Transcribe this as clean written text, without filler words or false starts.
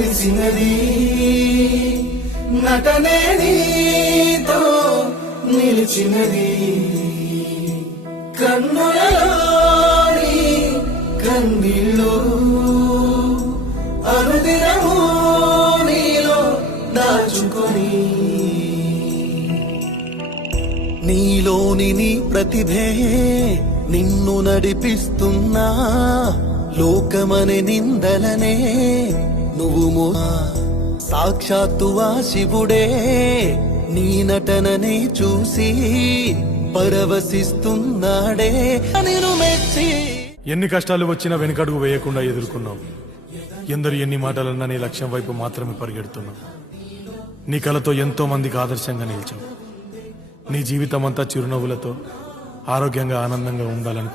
కలిసినది నటనే నీతో నిలిచినది కన్నులలోని కన్నీళ్ళు అనుదినము నీలో దాచుకొని నీలోని నీ ప్రతిభే నిన్ను నడిపిస్తున్నా లోకమనే నిందలనే నువ్వు సాక్షాత్తు ఆ శివుడే నీ నటననే చూసి పరవశిస్తున్నాడే నేను మెచ్చి ఎన్ని కష్టాలు వచ్చినా వెనుకడుగు వేయకుండా ఎదుర్కొన్నావు. ఎందరు ఎన్ని మాటలన్నా నీ లక్ష్యం వైపు మాత్రమే పరిగెడుతున్నావు. నీ కళతో ఎంతో మందికి ఆదర్శంగా నిలిచావు. నీ జీవితం అంతా చిరునవ్వులతో ఆరోగ్యంగా ఆనందంగా ఉండాలని